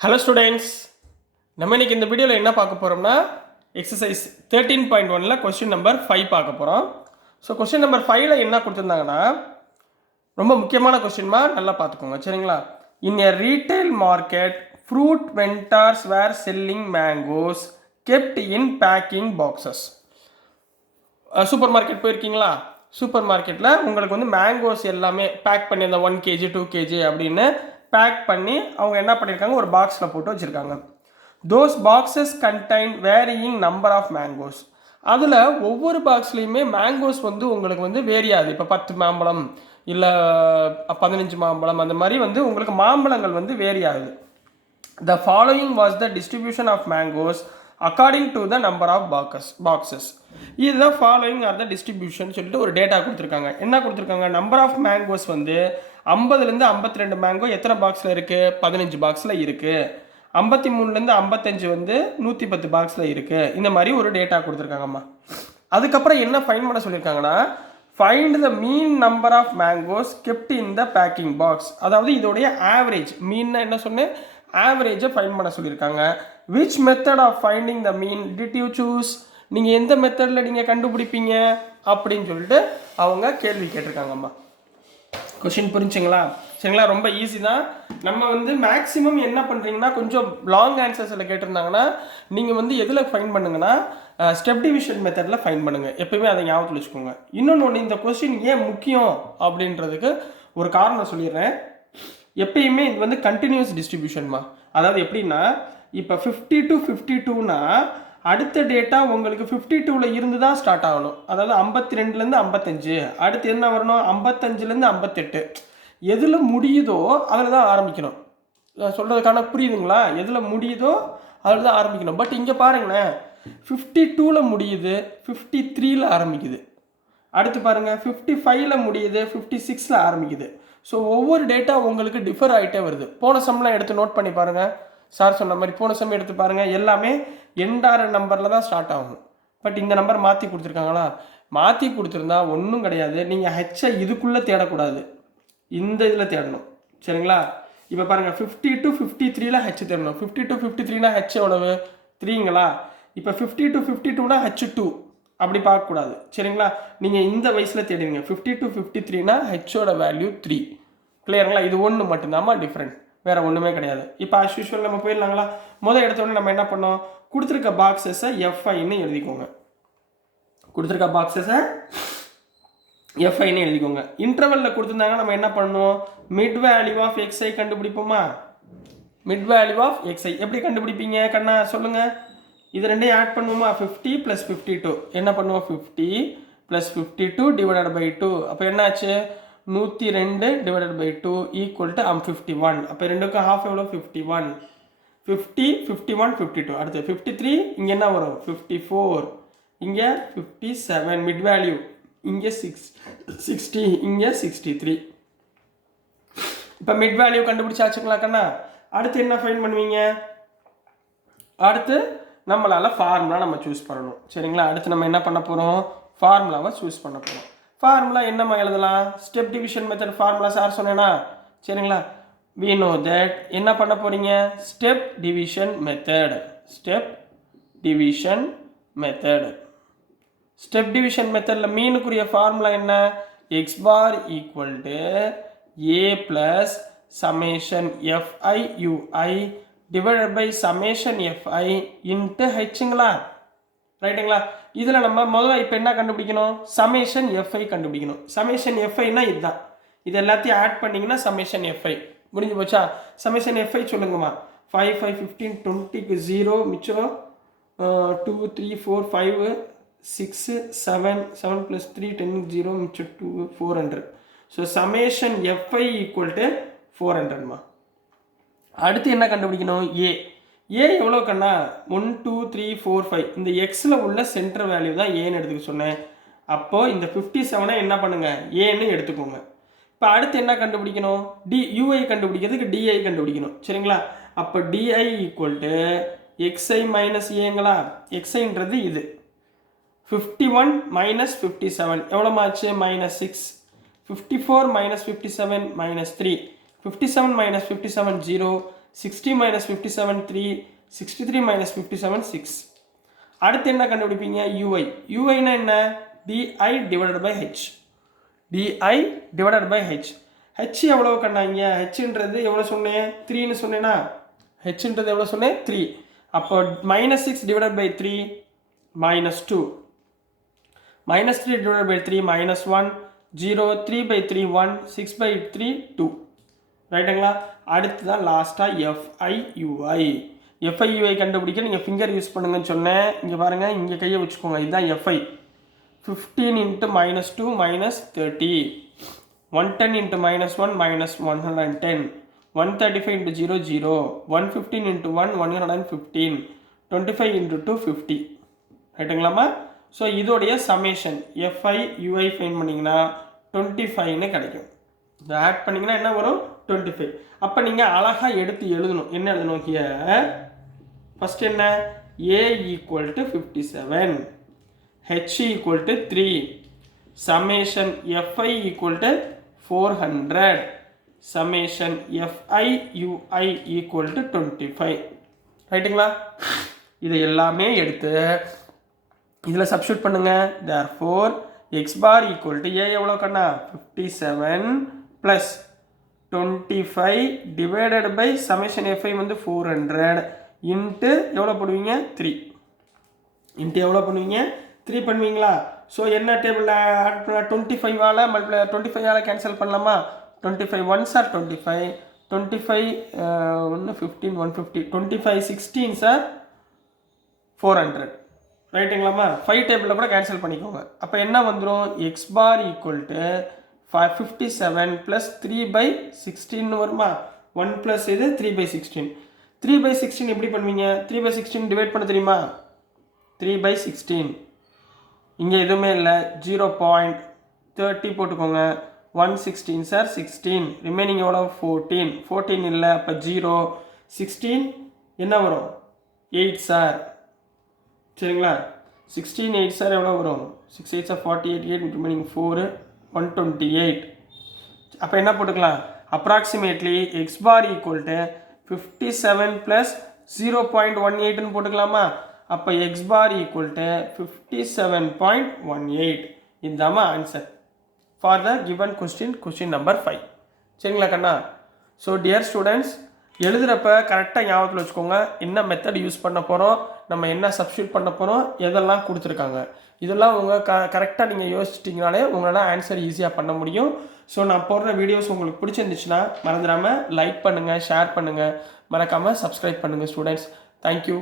Hello students, நம்ம இன்னைக்கு இந்த வீடியோவில் என்ன பார்க்க போகிறோம்னா எக்ஸசைஸ் 13.1ல் கொஸ்டின் நம்பர் 5 பார்க்க போகிறோம். ஸோ கொஸ்டின் நம்பர் 5ல் என்ன கொடுத்துருந்தாங்கன்னா ரொம்ப முக்கியமான கொஸ்டின்மா, நல்லா பார்த்துக்கோங்க சரிங்களா. In a retail market fruit vendors were selling mangoes kept in packing boxes. Super market போயிருக்கீங்களா? சூப்பர் மார்க்கெட்டில் உங்களுக்கு வந்து மேங்கோஸ் எல்லாமே பேக் பண்ணி அந்த 1 kg 2 kg அப்படின்னு பேக் பண்ணி அவங்க என்ன பண்ணியிருக்காங்க, ஒரு பாக்ஸில் போட்டு வச்சுருக்காங்க. Those boxes contain varying number of mangoes. அதில் ஒவ்வொரு பாக்ஸ்லேயுமே மேங்கோஸ் வந்து உங்களுக்கு வந்து வேரியாது. இப்போ 10 மாம்பழம் இல்லை 15 மாம்பழம் அந்த மாதிரி வந்து உங்களுக்கு மாம்பழங்கள் வந்து வேரியாகுது. The following was the distribution of mangoes according to the number of boxes. இதுதான் ஃபாலோயிங் ஆர் த டிஸ்ட்ரிபியூஷன் சொல்லிட்டு ஒரு டேட்டா கொடுத்துருக்காங்க. என்ன கொடுத்துருக்காங்க, நம்பர் ஆஃப் மேங்கோஸ் வந்து 50லேருந்து 52 மேங்கோ எத்தனை பாக்ஸில் இருக்குது, 15 பாக்ஸில் இருக்குது. 53லேருந்து 55 வந்து 110 பாக்ஸில் இருக்குது. இந்த மாதிரி ஒரு டேட்டா கொடுத்துருக்காங்கம்மா. அதுக்கப்புறம் என்ன ஃபைண்ட் பண்ண சொல்லியிருக்காங்கன்னா, find the mean number of mangoes kept in the packing box. அதாவது இதோடைய ஆவரேஜ், மீன்னா என்ன சொன்னேன், ஆவரேஜை ஃபைண்ட் பண்ண சொல்லியிருக்காங்க. Which method of finding the mean did you choose? நீங்கள் எந்த மெத்தடில் நீங்கள் கண்டுபிடிப்பீங்க அப்படின்னு சொல்லிட்டு அவங்க கேள்வி கேட்டிருக்காங்கம்மா. கொஷின் புரிஞ்சுங்களா? சரிங்களா, ரொம்ப ஈஸி தான். நம்ம வந்து மேக்ஸிமம் என்ன பண்ணுறீங்கன்னா, கொஞ்சம் லாங் ஆன்சர்ஸில் கேட்டிருந்தாங்கன்னா நீங்கள் வந்து எதில் ஃபைன் பண்ணுங்கன்னா ஸ்டெப் டிவிஷன் மெத்தடில் ஃபைன் பண்ணுங்கள். எப்பயுமே அதை ஞாபகத்தில் வச்சுக்கோங்க. இன்னொன்று, இந்த கொஸ்டின் ஏன் முக்கியம் அப்படின்றதுக்கு ஒரு காரணம் சொல்லிடுறேன். எப்பயுமே இது வந்து கண்டினியூஸ் டிஸ்ட்ரிபியூஷன்மா. அதாவது எப்படின்னா, இப்போ 50 to 52னா அடுத்த டேட்டா உங்களுக்கு 52ல் இருந்து தான் ஸ்டார்ட் ஆகணும். அதாவது 52லேருந்து 55, அடுத்து என்ன வரணும், 55லேருந்து 58. எதில் முடியுதோ அதில் தான் ஆரம்பிக்கணும். சொல்கிறதுக்கான புரியுதுங்களா? எதில் முடியுதோ அதில் தான் ஆரம்பிக்கணும். பட் இங்கே பாருங்களேன், 52ல் முடியுது, 53ல் ஆரம்பிக்குது. அடுத்து பாருங்கள், 55ல் முடியுது, 56ல் ஆரம்பிக்குது. ஸோ ஒவ்வொரு டேட்டா உங்களுக்கு டிஃபர் ஆகிட்டே வருது. போன சம்லாம் எடுத்து நோட் பண்ணி பாருங்கள். சார் சொன்ன மாதிரி போன சம் எடுத்து பாருங்கள், எல்லாமே எண்டார நம்பரில் தான் ஸ்டார்ட் ஆகும். பட் இந்த நம்பர் மாற்றி கொடுத்துருக்காங்களா? மாற்றி கொடுத்துருந்தா ஒன்றும் கிடையாது. நீங்கள் ஹெச்சை இதுக்குள்ளே தேடக்கூடாது, இந்த இதில் தேடணும் சரிங்களா. இப்போ பாருங்கள், 50 to 53ல் ஹெச் தேடணும். 50 to 53னா ஹெச் எவ்வளவு, 3ங்களா. இப்போ 50 to 52னா ஹெச் 2 அப்படி பார்க்கக்கூடாது சரிங்களா. நீங்கள் இந்த வயசில் தேடுவீங்க. 50 to 53னா ஹெச்சோட வேல்யூ 3. கிளியருங்களா? இது ஒன்று மட்டும்தாம்மா டிஃப்ரெண்ட், வேறு ஒன்றுமே கிடையாது. இப்போ ஆஸ் யூஷுவல் நம்ம போயிடலாங்களா. முதல் எடுத்தோடனே நம்ம என்ன பண்ணோம், கொடுத்துருக்க பாக்ஸஸை எஃப்ஐன்னு எழுதிக்கோங்க. கொடுத்துருக்க பாக்ஸஸை எஃப்ஐன்னு எழுதிக்கோங்க. இன்டர்வலில் கொடுத்துருந்தாங்க, நம்ம என்ன பண்ணணும், மிட் வேல்யூ ஆஃப் எக்ஸ்ஐ கண்டுபிடிப்போமா. மிட் வேல்யூ ஆஃப் எக்ஸ்ஐ எப்படி கண்டுபிடிப்பீங்க கண்ணா சொல்லுங்கள். இது ரெண்டையும் ஆட் பண்ணுவோமா, 50 + 52 என்ன பண்ணுவோம், 50 + 52 டிவைடட் பை 2. அப்போ என்னாச்சு, 102 டிவைடட் பை 2 ஈக்குவல் டு 51. அப்போ ரெண்டுக்கும் ஹாஃப் எவ்வளோ, 51. 50 51 52. அடுத்து 53, இங்கே என்ன வரும், 54, இங்கே 57. மிட் வேல்யூ இங்கே 60, இங்கே 63. இப்போ மிட் வேல்யூ கண்டுபிடிச்சாச்சுங்களா கண்ணா. அடுத்து என்ன ஃபைன் பண்ணுவீங்க, அடுத்து நம்மளால் ஃபார்முலா நம்ம சூஸ் பண்ணணும் சரிங்களா. அடுத்து நம்ம என்ன பண்ண போகிறோம், ஃபார்முலாவை சூஸ் பண்ண போகிறோம். ஃபார்முலா என்னம்மா எழுதலாம், step division method formula sir சொன்னேன்னா சரிங்களா. we know that என்ன பண்ண போகிறீங்க, step division method. Step division method. Step division மெத்தடில் மீனுக்குரிய ஃபார்முலா என்ன, x bar equal to a plus summation f i u i divided by summation f i into ஹெச்சுங்களா, ரைட்டுங்களா. இதில் நம்ம முதல்ல இப்போ என்ன கண்டுபிடிக்கணும், சமேஷன் எஃப்ஐ கண்டுபிடிக்கணும். சமேஷன் எஃப்ஐனா இதுதான், இது எல்லாத்தையும் ஆட் பண்ணிங்கன்னா சமேஷன் எஃப்ஐ முடிஞ்சு போச்சா. சமேஷன் எஃப்ஐ சொல்லுங்கம்மா. 5 5 15 20க்கு 0 மிச்சம் 2 3 4 5 6 7 7 + 3 10 0 மிச்சம் 2 400. So summation f i equal to 400மா. அடுத்து என்ன கண்டுபிடிக்கணும், ஏ. ஏ எவ்வளோ கண்ணா, 1 2 3 4 5. இந்த எக்ஸில் உள்ள சென்டர் வேல்யூ தான் ஏன்னு எடுத்துக்க சொன்னேன். அப்போது இந்த 57 என்ன பண்ணுங்கள், ஏன்னு எடுத்துக்கோங்க. இப்போ அடுத்து என்ன கண்டுபிடிக்கணும், யூஐ கண்டுபிடிக்கிறதுக்கு டிஐ கண்டுபிடிக்கணும் சரிங்களா. அப்போ d i equal to x i minus ஏங்களா. எக்ஸ்ஐன்றது இது 51 - 57 எவ்வளோமாச்சு, -6. 54 - 57 -3. 57 - 57 0. 60 minus 57 3, 63 minus 57 6. அடுத்து என்ன கண்டுபிடிப்பீங்க? ui. uiனா என்ன? di divided by h. di divided by h. h எவ்வளவு கண்டாங்க? hன்றது எவ்வளவு சொன்னேன்? 3ன்னு சொன்னேனா? hன்றது எவ்வளவு சொன்னேன்? 3. அப்போ minus 6 divided by 3 minus 2. minus 3 divided by 3 minus 1 0. 3 by 3 1. 6 by 3 2. ரைட்டுங்களா? அடுத்து தான் லாஸ்ட்டாக FIUI. FIUI கண்டுபிடிக்க நீங்கள் ஃபிங்கர் யூஸ் பண்ணுங்கன்னு சொன்னேன். இங்கே பாருங்கள், இங்கே கையை வச்சுக்கோங்க. இதுதான் FI. 15 into minus 2 minus 30. 110 into minus 1 minus 110. 135 into 0 0. 115 into 1 115. 25 into 2 50. ரைட்டுங்களாமா? So இதோடைய சமேஷன் FIUI ஃபைன் பண்ணிங்கன்னா 25ன்னு கிடைக்கும். இதை ஆட் பண்ணிங்கன்னா என்ன வரும்? 25. அப்போ நீங்கள் அழகாக எடுத்து எழுதணும். என்ன எழுதணும்? ஹியர் ஃபஸ்ட் என்ன? A equal to 57, H equal to 3, summation FI equal to 400, summation FIUI equal to 25. ரைட்டுங்களா? இதை எல்லாமே எடுத்து இதில் சப்ஸ்டியூட் பண்ணுங்க. therefore x bar equal to A எவ்வளோ கண்ணா? 57 plus 25 divided by summation FI வந்து 400 into எவ்வளோ பண்ணுவீங்க? 3 into எவ்வளோ பண்ணுவீங்க? 3 பண்ணுவீங்களா? ஸோ என்ன டேபிளில் ஆட் பண்ண? 25ஆல் மல்டிப்ளை 25ஆல் கேன்சல் பண்ணலாமா? 25 1 சார் 25, 25 1 15 150, 25 16 சார் 400. ரைட்டுங்களாமா? 5 டேபிளில் கூட கேன்சல் பண்ணிக்கோங்க. அப்போ என்ன வந்துடும்? X bar equal to 57 plus 3/16 வருமா? 1 ப்ளஸ் இது 3/16. 3/16 எப்படி பண்ணுவீங்க? 3/16 டிவைட் பண்ண தெரியுமா? 3/16 இங்கே எதுவுமே இல்லை, 0.30 போட்டுக்கோங்க. 116 சார் 16, ரிமைனிங் எவ்வளோ? 14. 14 இல்லை, அப்போ 0. 16 என்ன வரும்? 8 சார். சரிங்களா? 16 8 சார் எவ்வளோ வரும்? 6 8 சார் 48, 8 ரிமைனிங் 4 128. அப்போ என்ன போட்டுக்கலாம்? Approximately x bar equal to 57 plus 0.18ன்னு போட்டுக்கலாமா? அப்போ எக்ஸ் பார் ஈக்குவல் டு 57.18. இதுதாம்மா answer for the given question number 5. சரிங்களா கண்ணா? ஸோ டியர் ஸ்டூடெண்ட்ஸ், எழுதுகிறப்ப கரெக்டாக ஞாபகத்தில் வச்சுக்கோங்க. என்ன மெத்தட் யூஸ் பண்ண போகிறோம், நம்ம என்ன சப்ஸ்டியூட் பண்ண போகிறோம், எதெல்லாம் கொடுத்துருக்காங்க, இதெல்லாம் உங்கள் கரெக்டாக நீங்கள் யோசிச்சிட்டிங்கனாலே உங்களால் ஆன்சர் ஈஸியாக பண்ண முடியும். ஸோ நான் போடுற வீடியோஸ் உங்களுக்கு பிடிச்சிருந்துச்சுன்னா மறந்துடாமல் லைக் பண்ணுங்கள், ஷேர் பண்ணுங்கள், மறக்காமல் சப்ஸ்கிரைப் பண்ணுங்கள் ஸ்டூடெண்ட்ஸ். தேங்க்யூ.